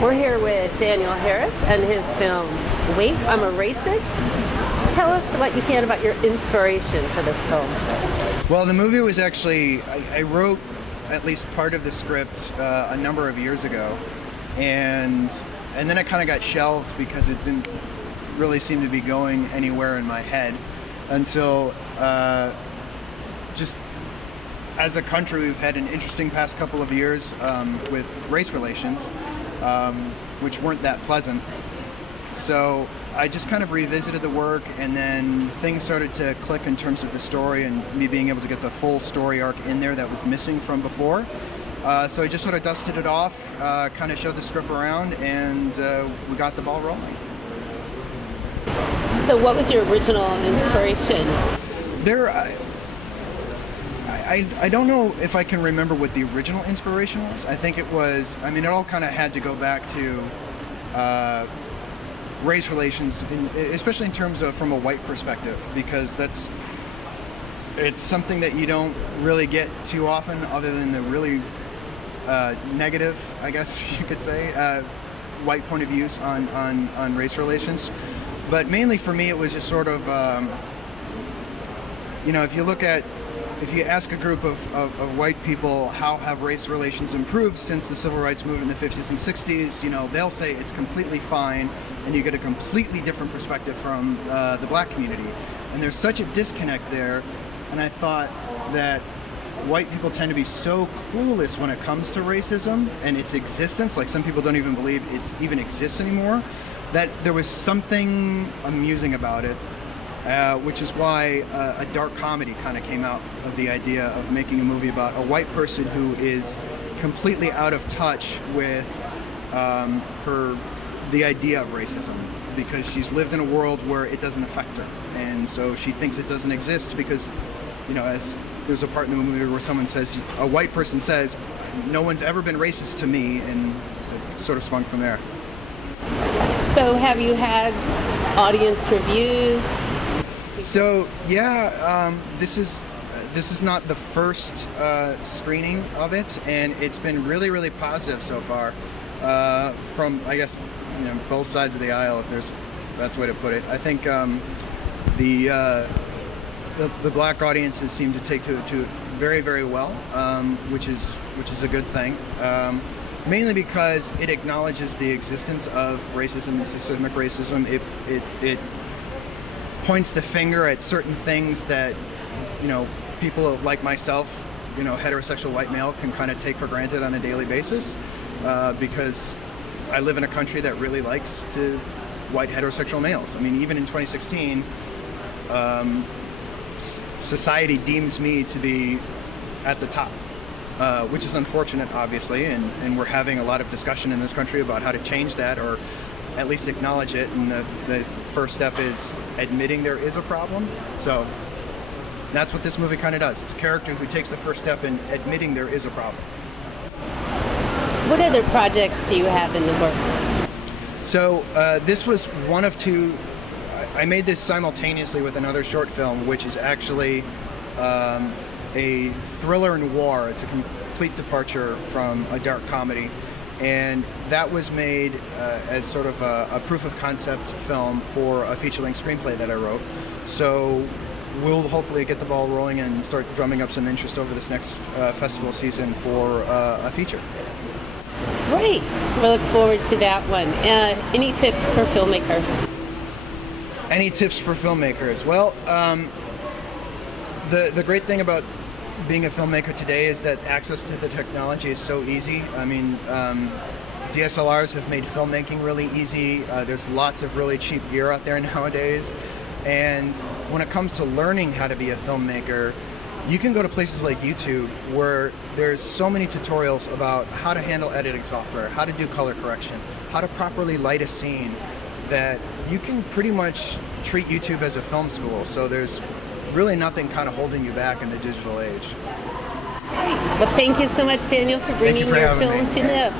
We're here with Daniel Harris and his film, Wait, I'm a Racist. Tell us what you can about your inspiration for this film. Well, the movie was actually, I wrote at least part of the script a number of years ago, and then it kind of got shelved because it didn't really seem to be going anywhere in my head until just as a country we've had an interesting past couple of years with race relations, which weren't that pleasant. So I just kind of revisited the work, and then things started to click in terms of the story and me being able to get the full story arc in there that was missing from before. So I just sort of dusted it off, kind of showed the script around, and we got the ball rolling. So what was your original inspiration? I don't know if I can remember what the original inspiration was. I think it was, it all kind of had to go back to race relations, especially in terms of from a white perspective, because it's something that you don't really get too often other than the really negative, I guess you could say, white point of views on race relations. But mainly for me, it was just sort of, if you ask a group of white people how have race relations improved since the civil rights movement in the 50s and 60s, they'll say it's completely fine, and you get a completely different perspective from the black community. And there's such a disconnect there, and I thought that white people tend to be so clueless when it comes to racism and its existence, like some people don't even believe it even exists anymore, that there was something amusing about it. Which is why a dark comedy kind of came out of the idea of making a movie about a white person who is completely out of touch with the idea of racism, because she's lived in a world where it doesn't affect her, and so she thinks it doesn't exist because, as there's a part in the movie where a white person says, "No one's ever been racist to me," and it sort of spun from there. So have you had audience reviews? So yeah, this is not the first screening of it, and it's been really, really positive so far from, I guess, both sides of the aisle, if that's the way to put it. I think the black audiences seem to take to it very, very well, which is a good thing. Mainly because it acknowledges the existence of racism and systemic racism. It points the finger at certain things that, people like myself, heterosexual white male, can kind of take for granted on a daily basis, because I live in a country that really likes white heterosexual males. Even in 2016, society deems me to be at the top, which is unfortunate, obviously, and we're having a lot of discussion in this country about how to change that, or at least acknowledge it, and the first step is admitting there is a problem. So that's what this movie kind of does. It's a character who takes the first step in admitting there is a problem. What other projects do you have in the works? So this was one of two. I made this simultaneously with another short film, which is actually a thriller noir. It's a complete departure from a dark comedy. And that was made as sort of a proof of concept film for a feature-length screenplay that I wrote. So we'll hopefully get the ball rolling and start drumming up some interest over this next festival season for a feature. Great. We'll look forward to that one. Any tips for filmmakers? Any tips for filmmakers? Well, the great thing about being a filmmaker today is that access to the technology is so easy. DSLRs have made filmmaking really easy. There's lots of really cheap gear out there nowadays. And when it comes to learning how to be a filmmaker, you can go to places like YouTube, where there's so many tutorials about how to handle editing software, how to do color correction, how to properly light a scene, that you can pretty much treat YouTube as a film school. So there's really nothing kind of holding you back in the digital age. Well, thank you so much, Daniel, for bringing your film to life.